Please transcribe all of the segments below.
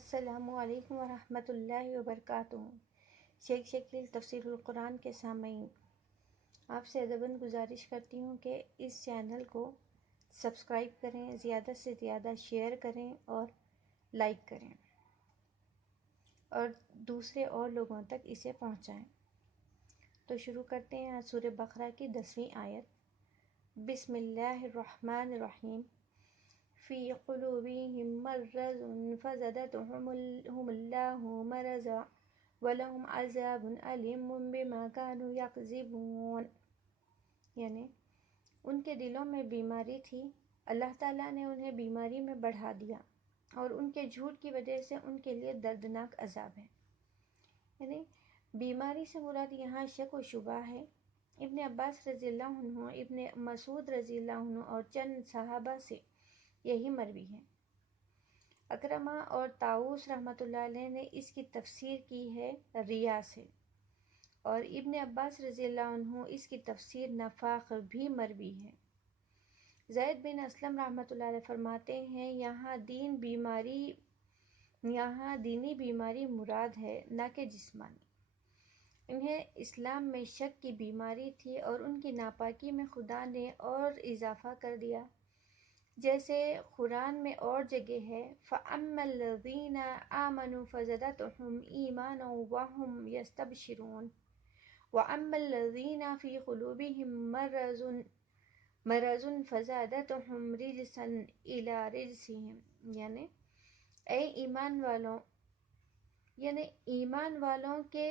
السلام علیکم ورحمۃ اللہ وبرکاتہ۔ شیخ شکیل تفسیر القرآن کے سامعین، آپ سے ادباً گزارش کرتی ہوں کہ اس چینل کو سبسکرائب کریں، زیادہ سے زیادہ شیئر کریں اور لائک کریں اور دوسرے اور لوگوں تک اسے پہنچائیں۔ تو شروع کرتے ہیں آج سورہ بقرہ کی 10ویں آیت۔ بسم اللہ الرحمن الرحیم۔ فی قلوبہم مرض فزادتہم اللہ مرضا ولہم عذاب علیم بما کانوا یکذبون، یعنی ان کے دلوں میں بیماری تھی، اللہ تعالیٰ نے انہیں بیماری میں بڑھا دیا اور ان کے جھوٹ کی وجہ سے ان کے لیے دردناک عذاب ہے۔ یعنی بیماری سے مراد یہاں شک و شبہ ہے۔ ابن عباس رضی اللہ عنہ، ابن مسعود رضی اللہ عنہ اور چند صحابہ سے یہی مروی ہے۔ اکرمہ اور طاؤس رحمۃ اللہ علیہ نے اس کی تفسیر کی ہے ریا سے، اور ابن عباس رضی اللہ عنہ اس کی تفسیر نفاق بھی مروی ہے۔ زید بن اسلم رحمۃ اللہ علیہ فرماتے ہیں یہاں دینی بیماری مراد ہے، نہ کہ جسمانی۔ انہیں اسلام میں شک کی بیماری تھی اور ان کی ناپاکی میں خدا نے اور اضافہ کر دیا، جیسے قرآن میں اور جگہ ہے فَأَمَّا الَّذِينَ آمَنُوا فَزَادَتْهُمْ إِيمَانًا وَهُمْ يَسْتَبْشِرُونَ وَأَمَّا الَّذِينَ فِي قُلُوبِهِم مَرَضٌ فَزَادَتْهُمْ رِجْسًا إِلَى رِجْسِهِمْ، یعنی اے ایمان والوں کے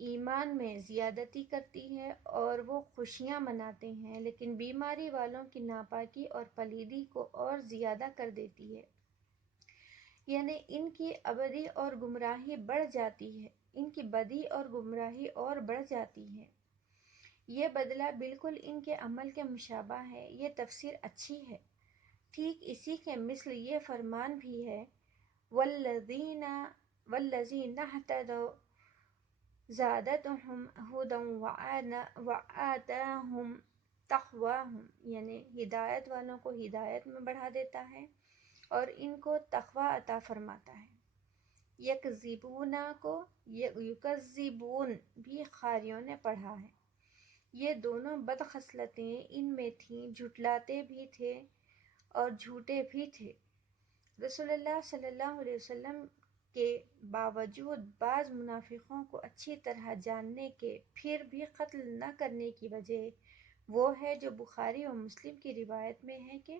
ایمان میں زیادتی کرتی ہے اور وہ خوشیاں مناتے ہیں، لیکن بیماری والوں کی ناپاکی اور پلیدی کو اور زیادہ کر دیتی ہے، یعنی ان کی بدی اور گمراہی بڑھ جاتی ہے۔ یہ بدلہ بالکل ان کے عمل کے مشابہ ہے۔ یہ تفسیر اچھی ہے۔ ٹھیک اسی کے مثل یہ فرمان بھی ہے والذین اہتدوا زادتہم ھدی وآتاہم تقواہم، یعنی ہدایت والوں کو ہدایت میں بڑھا دیتا ہے اور ان کو تقوی عطا فرماتا ہے۔ یکذبون کو یکذبون بھی قاریوں نے پڑھا ہے۔ یہ دونوں بد خصلتیں ان میں تھیں، جھٹلاتے بھی تھے اور جھوٹے بھی تھے۔ رسول اللہ صلی اللہ علیہ وسلم کے باوجود بعض منافقوں کو اچھی طرح جاننے کے پھر بھی قتل نہ کرنے کی وجہ وہ ہے جو بخاری و مسلم کی روایت میں ہے کہ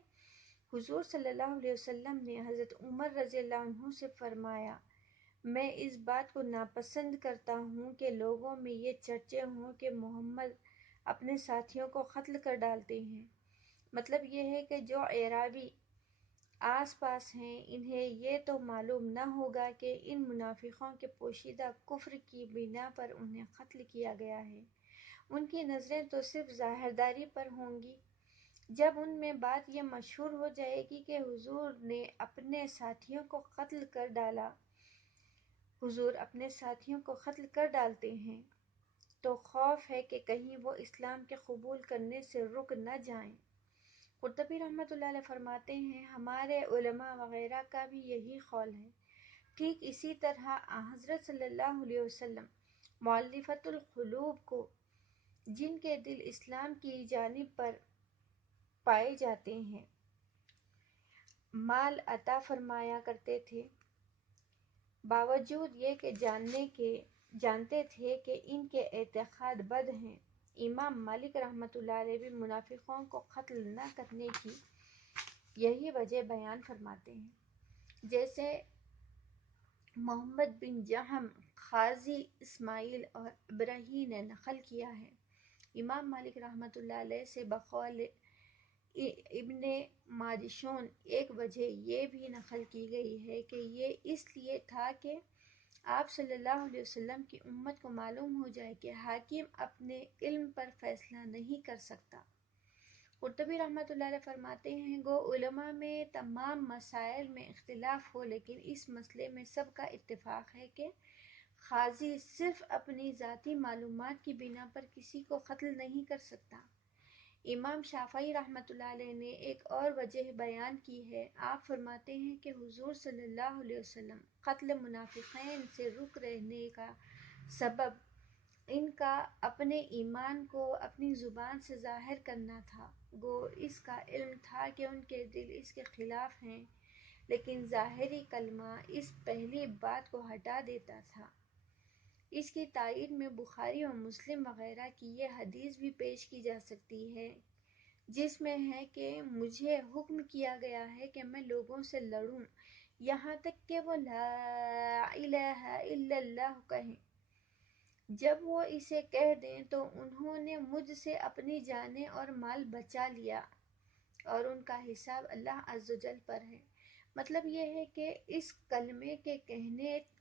حضور صلی اللہ علیہ وسلم نے حضرت عمر رضی اللہ عنہ سے فرمایا، میں اس بات کو ناپسند کرتا ہوں کہ لوگوں میں یہ چرچے ہوں کہ محمد اپنے ساتھیوں کو قتل کر ڈالتے ہیں۔ مطلب یہ ہے کہ جو اعرابی آس پاس ہیں انہیں یہ تو معلوم نہ ہوگا کہ ان منافقوں کے پوشیدہ کفر کی بنا پر انہیں قتل کیا گیا ہے، ان کی نظریں تو صرف ظاہرداری پر ہوں گی۔ جب ان میں بات یہ مشہور ہو جائے گی کہ حضور نے اپنے ساتھیوں کو قتل کر ڈالا، حضور اپنے ساتھیوں کو قتل کر ڈالتے ہیں، تو خوف ہے کہ کہیں وہ اسلام کے قبول کرنے سے رک نہ جائیں۔ قرطبی رحمۃ اللہ علیہ فرماتے ہیں ہمارے علماء وغیرہ کا بھی یہی قول ہے۔ ٹھیک اسی طرح حضرت صلی اللہ علیہ وسلم مؤلفۃ القلوب کو، جن کے دل اسلام کی جانب پر پائے جاتے ہیں، مال عطا فرمایا کرتے تھے، باوجود یہ کہ جانتے تھے کہ ان کے اعتقاد بد ہیں۔ امام مالک رحمۃ اللہ علیہ بھی منافقوں کو قتل نہ کرنے کی یہی وجہ بیان فرماتے ہیں، جیسے محمد بن جہم، قاضی اسماعیل اور ابراہی نے نقل کیا ہے۔ امام مالک رحمۃ اللہ علیہ سے بقول ابن ماجشون ایک وجہ یہ بھی نقل کی گئی ہے کہ یہ اس لیے تھا کہ آپ صلی اللہ علیہ وسلم کی امت کو معلوم ہو جائے کہ حاکم اپنے علم پر فیصلہ نہیں کر سکتا۔ قرطبی رحمۃ اللہ علیہ فرماتے ہیں گو علماء میں تمام مسائل میں اختلاف ہو، لیکن اس مسئلے میں سب کا اتفاق ہے کہ قاضی صرف اپنی ذاتی معلومات کی بنا پر کسی کو قتل نہیں کر سکتا۔ امام شافعی رحمۃ اللہ علیہ نے ایک اور وجہ بیان کی ہے۔ آپ فرماتے ہیں کہ حضور صلی اللہ علیہ وسلم قتل منافقین سے رک رہنے کا سبب ان کا اپنے ایمان کو اپنی زبان سے ظاہر کرنا تھا۔ گو اس کا علم تھا کہ ان کے دل اس کے خلاف ہیں، لیکن ظاہری کلمہ اس پہلی بات کو ہٹا دیتا تھا۔ اس کی تائید میں بخاری و مسلم وغیرہ کی یہ حدیث بھی پیش کی جا سکتی ہے، جس میں ہے کہ مجھے حکم کیا گیا ہے کہ میں لوگوں سے لڑوں یہاں تک کہ وہ لا الہ الا اللہ کہیں۔ جب وہ اسے کہہ دیں تو انہوں نے مجھ سے اپنی جانیں اور مال بچا لیا، اور ان کا حساب اللہ عز و جل پر ہے۔ مطلب یہ ہے کہ اس کلمے کے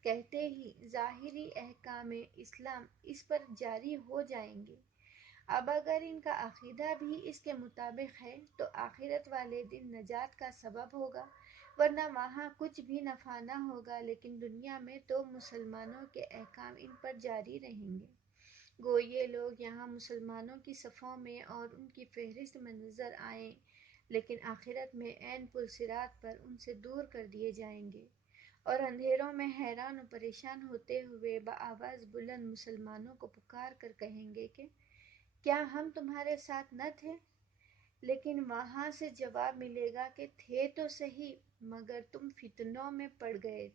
کہتے ہی ظاہری احکام اسلام اس پر جاری ہو جائیں گے۔ اب اگر ان کا عقیدہ بھی اس کے مطابق ہے تو آخرت والے دن نجات کا سبب ہوگا، ورنہ وہاں کچھ بھی نفع نہ ہوگا، لیکن دنیا میں تو مسلمانوں کے احکام ان پر جاری رہیں گے۔ گو یہ لوگ یہاں مسلمانوں کی صفوں میں اور ان کی فہرست میں نظر آئیں، لیکن آخرت میں عین پل صراط پر ان سے دور کر دیے جائیں گے، اور اندھیروں میں حیران و پریشان ہوتے ہوئے بآواز بلند مسلمانوں کو پکار کر کہیں گے کہ کیا ہم تمہارے ساتھ نہ تھے؟ لیکن وہاں سے جواب ملے گا کہ تھے تو صحیح، مگر تم فتنوں میں پڑ گئے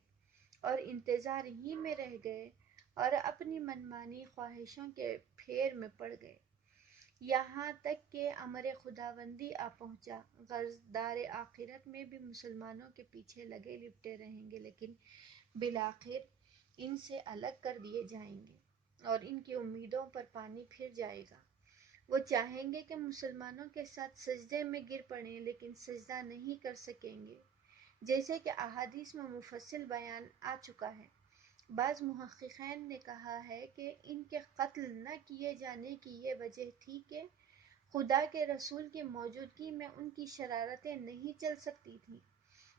اور انتظار ہی میں رہ گئے اور اپنی منمانی خواہشوں کے پھیر میں پڑ گئے، یہاں تک کہ امر خداوندی آ پہنچا۔ غرض دار آخرت میں بھی مسلمانوں کے پیچھے لگے لپٹے رہیں گے، لیکن بالآخر ان سے الگ کر دیے جائیں گے اور ان کی امیدوں پر پانی پھر جائے گا۔ وہ چاہیں گے کہ مسلمانوں کے ساتھ سجدے میں گر پڑیں، لیکن سجدہ نہیں کر سکیں گے، جیسے کہ احادیث میں مفصل بیان آ چکا ہے۔ بعض محققین نے کہا ہے کہ ان کے قتل نہ کیے جانے کی یہ وجہ تھی کہ خدا کے رسول کی موجودگی میں ان کی شرارتیں نہیں چل سکتی تھیں۔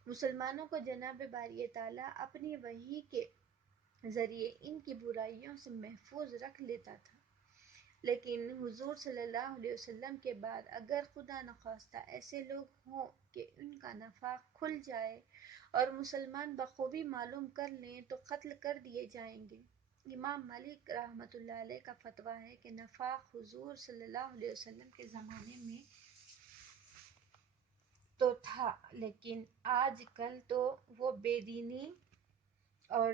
مسلمانوں کو جناب باری تعالیٰ اپنی وحی کے ذریعے ان کی برائیوں سے محفوظ رکھ لیتا تھا، لیکن حضور صلی اللہ علیہ وسلم کے بعد اگر خدا نخواستہ ایسے لوگ ہوں کہ ان کا نفاق کھل جائے اور مسلمان بخوبی معلوم کر لیں تو قتل کر دیے جائیں گے۔ امام مالک رحمۃ اللہ علیہ کا فتویٰ ہے کہ نفاق حضور صلی اللہ علیہ وسلم کے زمانے میں تو تھا، لیکن آج کل تو وہ بے دینی اور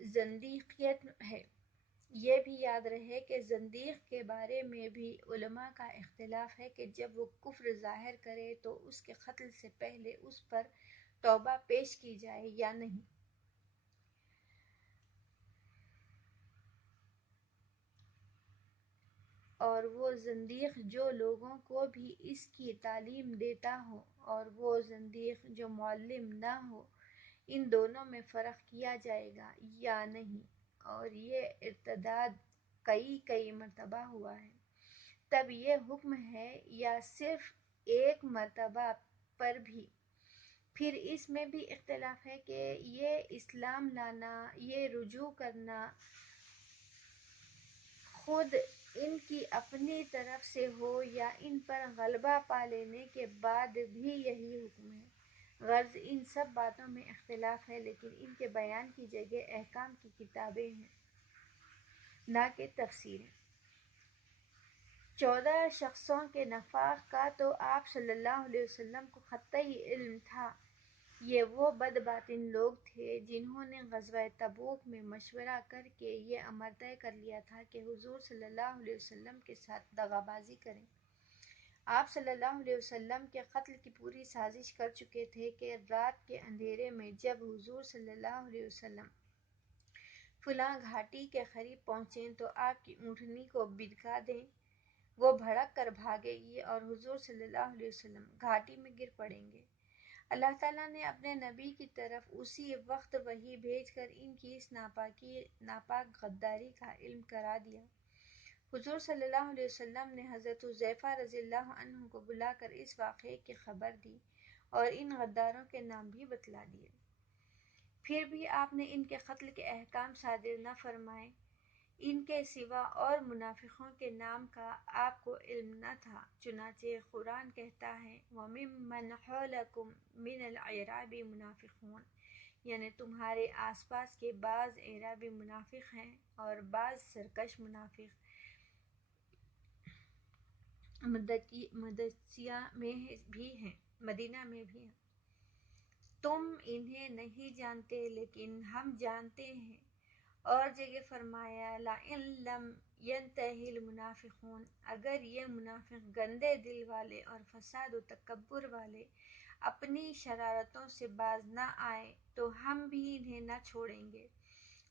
زندیقیت ہے۔ یہ بھی یاد رہے کہ زندیق کے بارے میں بھی علماء کا اختلاف ہے کہ جب وہ کفر ظاہر کرے تو اس کے قتل سے پہلے اس پر توبہ پیش کی جائے یا نہیں۔ اور وہ زندیق جو لوگوں کو بھی اس کی تعلیم دیتا ہو اور وہ زندیق جو معلم نہ ہو، ان دونوں میں فرق کیا جائے گا یا نہیں۔ اور یہ ارتداد کئی مرتبہ ہوا ہے، تب یہ حکم ہے یا صرف ایک مرتبہ پر بھی؟ پھر اس میں بھی اختلاف ہے کہ یہ اسلام لانا، یہ رجوع کرنا خود ان کی اپنی طرف سے ہو یا ان پر غلبہ پا لینے کے بعد بھی یہی حکم ہے۔ غرض ان سب باتوں میں اختلاف ہے، لیکن ان کے بیان کی جگہ احکام کی کتابیں ہیں، نہ کہ تفسیریں۔ 14 شخصوں کے نفاق کا تو آپ صلی اللہ علیہ وسلم کو قطعی علم تھا۔ یہ وہ بد باطن لوگ تھے جنہوں نے غزوہ تبوک میں مشورہ کر کے یہ امر طے کر لیا تھا کہ حضور صلی اللہ علیہ وسلم کے ساتھ دغا بازی کریں۔ آپ صلی اللہ علیہ وسلم کے قتل کی پوری سازش کر چکے تھے کہ رات کے اندھیرے میں جب حضور صلی اللہ علیہ وسلم فلاں گھاٹی کے قریب پہنچیں تو آپ کی اونٹنی کو بدکا دیں۔ وہ بھڑک کر بھاگے گی اور حضور صلی اللہ علیہ وسلم گھاٹی میں گر پڑیں گے۔ اللہ تعالیٰ نے اپنے نبی کی طرف اسی وقت وحی بھیج کر ان کی اس ناپاک غداری کا علم کرا دیا۔ حضور صلی اللہ علیہ وسلم نے حضرت حذیفہ رضی اللہ عنہ کو بلا کر اس واقعے کی خبر دی اور ان غداروں کے نام بھی بتلا دیے۔ پھر بھی آپ نے ان کے قتل کے احکام صادر نہ فرمائے۔ ان کے سوا اور منافقوں کے نام کا آپ کو علم نہ تھا، چنانچہ قرآن کہتا ہے وَمِمَّنْ حَوْلَكُمْ مِنَ الْأَعْرَابِ مُنَافِقُونَ، یعنی تمہارے آس پاس کے بعض اعرابی منافق ہیں اور بعض سرکش منافق مدینہ میں بھی ہیں، تم انہیں نہیں جانتے لیکن ہم جانتے ہیں۔ اور جگہ فرمایا لَإِن لَّمْ يَنْتَهِ الْمُنَافِقُونَ، اگر یہ منافق گندے دل والے اور فساد و تکبر والے اپنی شرارتوں سے باز نہ آئے تو ہم بھی انہیں نہ چھوڑیں گے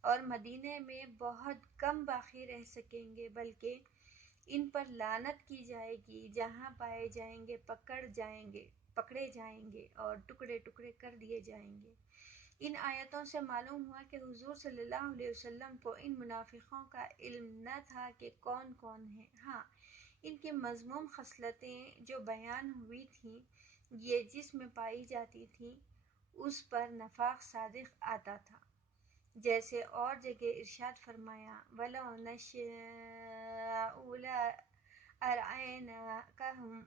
اور مدینے میں بہت کم باقی رہ سکیں گے، بلکہ ان پر لعنت کی جائے گی، جہاں پائے جائیں گے پکڑے جائیں گے اور ٹکڑے ٹکڑے کر دیے جائیں گے۔ ان آیتوں سے معلوم ہوا کہ حضور صلی اللہ علیہ وسلم کو ان منافقوں کا علم نہ تھا کہ کون کون ہیں۔ ہاں، ان کی مذموم خصلتیں جو بیان ہوئی تھیں، یہ جس میں پائی جاتی تھیں اس پر نفاق صادق آتا تھا، جیسے اور جگہ ارشاد فرمایا وَلَوْ نَشَاءُ لَأَرَأَيْنَاكَهُمْ،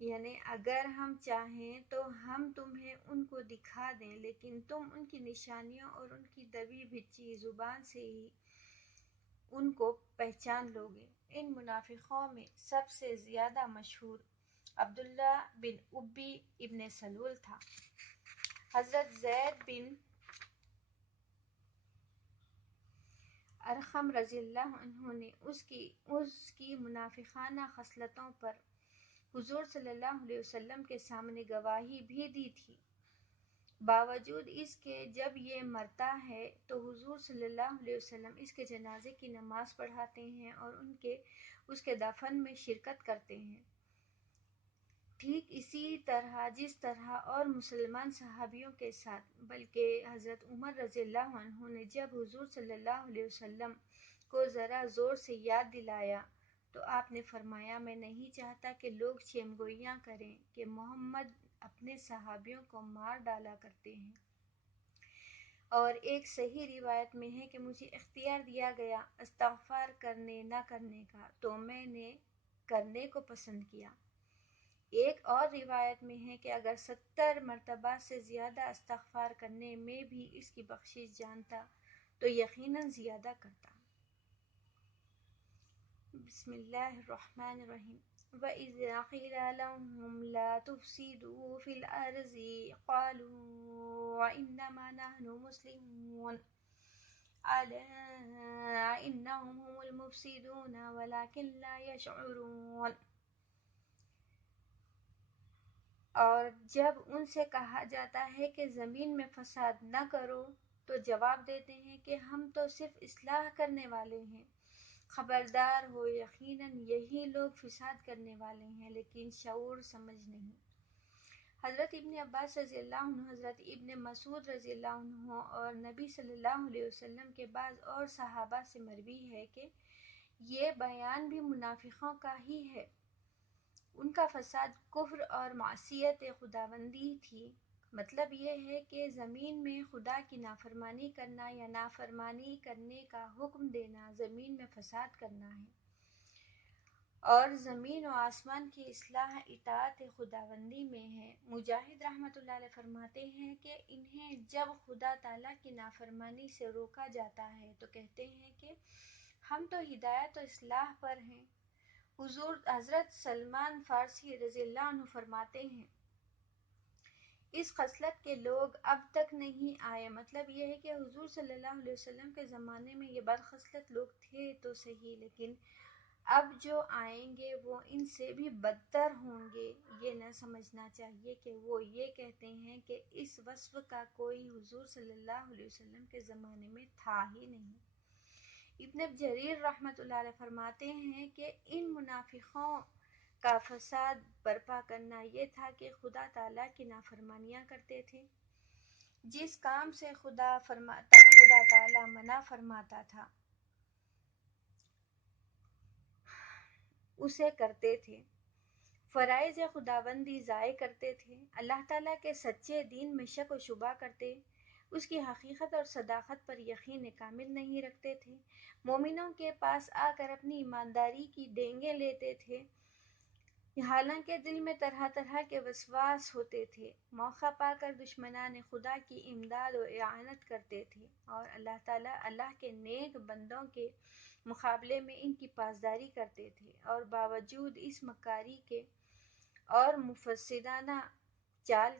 یعنی اگر ہم چاہیں تو ہم تمہیں ان کو دکھا دیں، لیکن تم ان کی نشانیوں اور ان کی دبی بھچی زبان سے ہی ان کو پہچان لو گے۔ ان منافقوں میں سب سے زیادہ مشہور عبداللہ بن ابی ابن سلول تھا۔ حضرت زید بن ارقم رضی اللہ عنہ نے اس کی منافقانہ خصلتوں پر حضور صلی اللہ علیہ وسلم کے سامنے گواہی بھی دی تھی۔ باوجود اس کے جب یہ مرتا ہے تو حضور صلی اللہ علیہ وسلم اس کے جنازے کی نماز پڑھاتے ہیں اور اس کے دفن میں شرکت کرتے ہیں، ٹھیک اسی طرح جس طرح اور مسلمان صحابیوں کے ساتھ۔ بلکہ حضرت عمر رضی اللہ عنہ نے جب حضور صلی اللہ علیہ وسلم کو ذرا زور سے یاد دلایا تو آپ نے فرمایا میں نہیں چاہتا کہ لوگ چیمگوئیاں کریں کہ محمد اپنے صحابیوں کو مار ڈالا کرتے ہیں، اور ایک صحیح روایت میں ہے کہ مجھے اختیار دیا گیا استغفار کرنے نہ کرنے کا تو میں نے کرنے کو پسند کیا۔ ایک اور روایت میں ہے کہ اگر 70 مرتبہ سے زیادہ استغفار کرنے میں بھی اس کی بخشش جانتا تو یقیناً زیادہ کرتا۔ بسم اللہ الرحمن الرحیم وَإِذَا قِيلَ لَهُمْ لَا تُفْسِدُوا فِي الْأَرْضِ قَالُوا إِنَّمَا نَحْنُ مُصْلِحُونَ أَلَا إِنَّهُمْ هُمُ الْمُفْسِدُونَ وَلَكِنْ لَا يَشْعُرُونَ۔ اور جب ان سے کہا جاتا ہے کہ زمین میں فساد نہ کرو تو جواب دیتے ہیں کہ ہم تو صرف اصلاح کرنے والے ہیں، خبردار ہو یقیناً یہی لوگ فساد کرنے والے ہیں لیکن شعور سمجھ نہیں۔ حضرت ابن عباس رضی اللہ عنہ، حضرت ابن مسعود رضی اللہ عنہ اور نبی صلی اللہ علیہ وسلم کے بعض اور صحابہ سے مروی ہے کہ یہ بیان بھی منافقوں کا ہی ہے۔ ان کا فساد کفر اور معصیت خداوندی تھی، مطلب یہ ہے کہ زمین میں خدا کی نافرمانی کرنا یا نافرمانی کرنے کا حکم دینا زمین میں فساد کرنا ہے، اور زمین و آسمان کی اصلاح اطاعت خداوندی میں ہے۔ مجاہد رحمۃ اللہ علیہ فرماتے ہیں کہ انہیں جب خدا تعالیٰ کی نافرمانی سے روکا جاتا ہے تو کہتے ہیں کہ ہم تو ہدایت و اصلاح پر ہیں۔ حضرت سلمان فارسی رضی اللہ عنہ فرماتے ہیں اس خصلت کے لوگ اب تک نہیں آئے، مطلب یہ ہے کہ حضور صلی اللہ علیہ وسلم کے زمانے میں یہ بد خصلت لوگ تھے تو صحیح، لیکن اب جو آئیں گے وہ ان سے بھی بدتر ہوں گے۔ یہ نہ سمجھنا چاہیے کہ وہ یہ کہتے ہیں کہ اس وصف کا کوئی حضور صلی اللہ علیہ وسلم کے زمانے میں تھا ہی نہیں۔ ابن جریر رحمۃ اللہ علیہ فرماتے ہیں کہ ان منافقوں کا فساد برپا کرنا یہ تھا کہ خدا تعالیٰ کی نافرمانیاں کرتے تھے، جس کام سے خدا تعالیٰ منع فرماتا تھا اسے کرتے تھے، فرائض خداوندی ضائع کرتے تھے، اللہ تعالیٰ کے سچے دین میں شک و شبہ کرتے، اس کی حقیقت اور صداقت پر یقین کامل نہیں رکھتے تھے، مومنوں کے پاس آ کر اپنی ایمانداری کی ڈینگیں لیتے تھے، حالانکہ دل میں طرح طرح کے وسواس ہوتے تھے، موقع پا کر دشمنان خدا کی امداد و اعانت کرتے تھے، اور اللہ تعالیٰ اللہ کے نیک بندوں کے مقابلے میں ان کی پاسداری کرتے تھے، اور باوجود اس مکاری کے اور مفسدانہ چال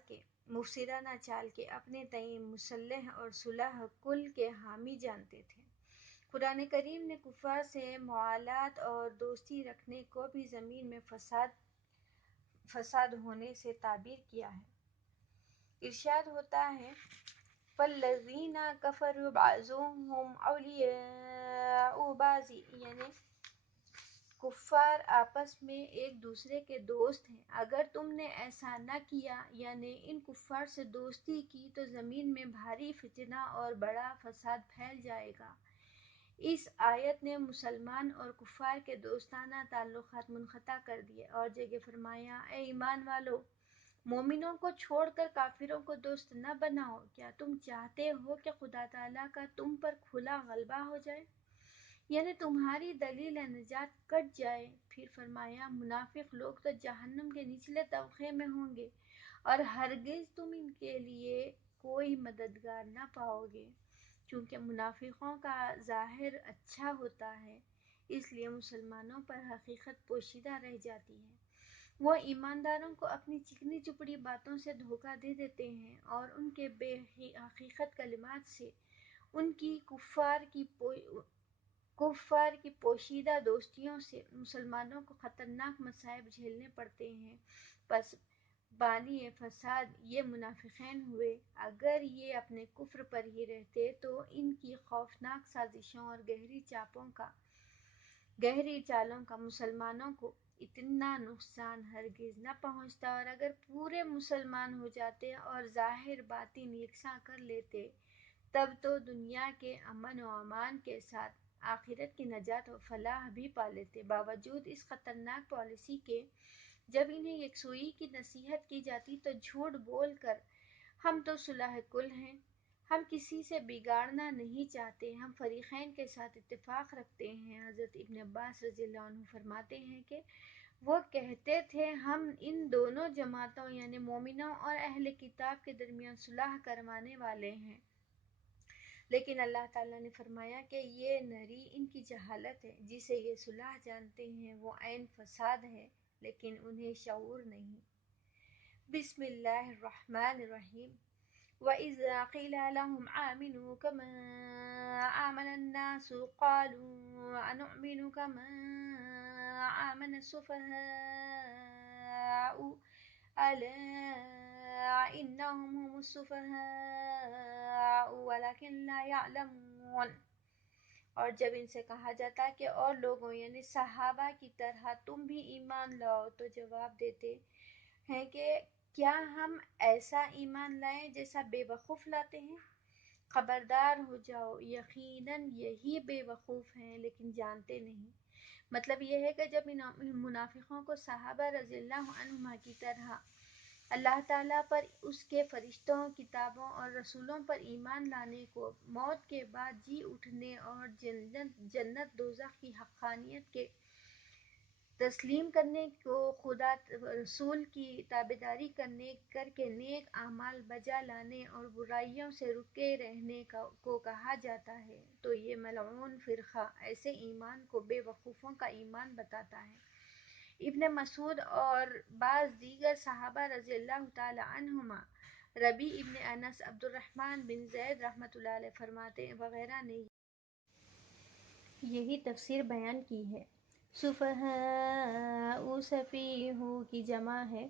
کے اپنے تئیں مصلح اور صلح کل کے حامی جانتے تھے۔ قرآن کریم نے کفار سے موالات اور دوستی رکھنے کو بھی زمین میں فساد ہونے سے تعبیر کیا ہے۔ ارشاد ہوتا ہے فَالَّذِينَ كَفَرُوا بَعْضُهُمْ أَوْلِيَاءُ بَعْضٍ، یعنی کفار آپس میں ایک دوسرے کے دوست ہیں۔ اگر تم نے ایسا نہ کیا، یعنی ان کفار سے دوستی کی، تو زمین میں بھاری فتنہ اور بڑا فساد پھیل جائے گا۔ اس آیت نے مسلمان اور کفار کے دوستانہ تعلقات منقطع کر دیے، اور جگہ فرمایا اے ایمان والو، مومنوں کو چھوڑ کر کافروں کو دوست نہ بناؤ۔ کیا تم چاہتے ہو کہ خدا تعالیٰ کا تم پر کھلا غلبہ ہو جائے، یعنی تمہاری دلیل نجات کٹ جائے؟ پھر فرمایا منافق لوگ تو جہنم کے نچلے طبقے میں ہوں گے، اور ہرگز تم ان کے لیے کوئی مددگار نہ پاؤ گے، چونکہ منافقوں کا ظاہر اچھا ہوتا ہے، اس لیے مسلمانوں پر حقیقت پوشیدہ رہ جاتی ہے۔ وہ ایمانداروں کو اپنی چکنی چپڑی باتوں سے دھوکہ دے دیتے ہیں، اور ان کے بے حقیقت کلمات سے ان کی کفار کی پوشیدہ دوستیوں سے مسلمانوں کو خطرناک مصائب جھیلنے پڑتے ہیں۔ پس بانی فساد یہ منافقین ہوئے۔ اگر یہ اپنے کفر پر ہی رہتے تو ان کی خوفناک سازشوں اور گہری چالوں کا مسلمانوں کو اتنا نقصان ہرگز نہ پہنچتا، اور اگر پورے مسلمان ہو جاتے اور ظاہر باطن یکساں کر لیتے، تب تو دنیا کے امن و امان کے ساتھ آخرت کی نجات و فلاح بھی پا لیتے۔ باوجود اس خطرناک پالیسی کے جب انہیں یکسوئی کی نصیحت کی جاتی تو جھوٹ بول کر ہم تو صلح کل ہیں، ہم کسی سے بگاڑنا نہیں چاہتے، ہم فریقین کے ساتھ اتفاق رکھتے ہیں۔ حضرت ابن عباس رضی اللہ عنہ فرماتے ہیں کہ وہ کہتے تھے ہم ان دونوں جماعتوں یعنی مومنوں اور اہل کتاب کے درمیان صلح کروانے والے ہیں، لیکن اللہ تعالیٰ نے فرمایا کہ یہ نری ان کی جہالت ہے، جسے یہ صلح جانتے ہیں وہ عین فساد ہے، لیکن انہیں شعور نہیں۔ بسم اللہ الرحمن الرحیم۔ وَإِذَا قِيلَ لَهُمْ آمِنُوا كَمَا آمَنَ النَّاسُ قَالُوا أَنُؤْمِنُ كَمَا آمَنَ السُّفَهَاءُ أَلَا إِنَّهُمْ هُمُ السُّفَهَاءُ وَلَكِنْ لَا يَعْلَمُونَ۔ اور جب ان سے کہا جاتا کہ اور لوگوں یعنی صحابہ کی طرح تم بھی ایمان لاؤ، تو جواب دیتے ہیں کہ کیا ہم ایسا ایمان لائیں جیسا بے وقوف لاتے ہیں؟ خبردار ہو جاؤ، یقیناً یہی بے وقوف ہیں لیکن جانتے نہیں۔ مطلب یہ ہے کہ جب ان منافقوں کو صحابہ رضی اللہ عنہما کی طرح اللہ تعالیٰ پر، اس کے فرشتوں، کتابوں اور رسولوں پر ایمان لانے کو، موت کے بعد جی اٹھنے اور جنت دوزخ کی حقانیت کے تسلیم کرنے کو، خدا رسول کی تابعداری کر کے نیک اعمال بجا لانے اور برائیوں سے رکے رہنے کو کہا جاتا ہے، تو یہ ملعون فرقہ ایسے ایمان کو بے وقوفوں کا ایمان بتاتا ہے۔ ابن مسعود اور بعض دیگر صحابہ رضی اللہ تعالی عنہما، ربیع ابن انس، عبد الرحمن بن زید رحمۃ اللہ علیہ فرماتے وغیرہ نے یہی تفسیر بیان کی ہے۔ سفہاء سفیہ کی جمع ہے،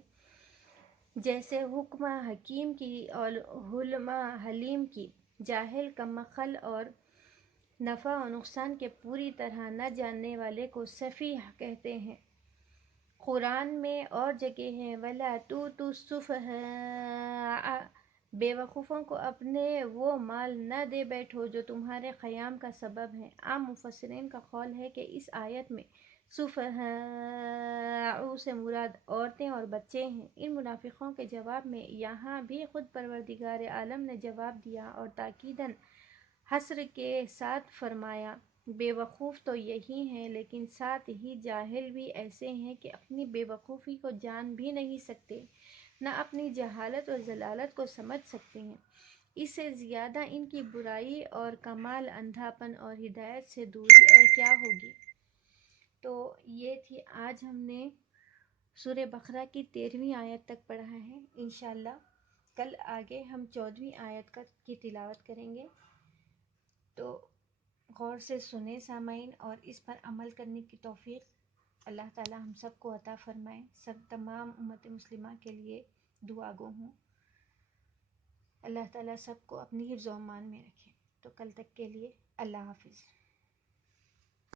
جیسے حکمہ حکیم کی اور حلمہ حلیم کی، جاہل کم عقل اور نفع و نقصان کے پوری طرح نہ جاننے والے کو سفیہ کہتے ہیں۔ قرآن میں اور جگہ ہے وَلَا تُؤْتُوا السُّفَهَاءَ، بے وقوفوں کو اپنے وہ مال نہ دے بیٹھو جو تمہارے قیام کا سبب ہے۔ عام مفسرین کا قول ہے کہ اس آیت میں سفہاء سے مراد عورتیں اور بچے ہیں۔ ان منافقوں کے جواب میں یہاں بھی خود پروردگار عالم نے جواب دیا اور تاکیداً حصر کے ساتھ فرمایا، بے وقوف تو یہی ہیں لیکن ساتھ ہی جاہل بھی ایسے ہیں کہ اپنی بے وقوفی کو جان بھی نہیں سکتے، نہ اپنی جہالت اور ضلالت کو سمجھ سکتے ہیں۔ اس سے زیادہ ان کی برائی اور کمال اندھاپن اور ہدایت سے دوری اور کیا ہوگی۔ تو یہ تھی، آج ہم نے سورہ بقرہ کی 13ویں آیت تک پڑھا ہے۔ انشاءاللہ کل آگے ہم 14ویں آیت کی تلاوت کریں گے، تو غور سے سنیں سامعین، اور اس پر عمل کرنے کی توفیق اللہ تعالی ہم سب کو عطا فرمائے۔ سب تمام امت مسلمہ کے لیے دعا گو ہوں، اللہ تعالی سب کو اپنی حفظ و امان میں رکھے۔ تو کل تک کے لیے اللہ حافظ۔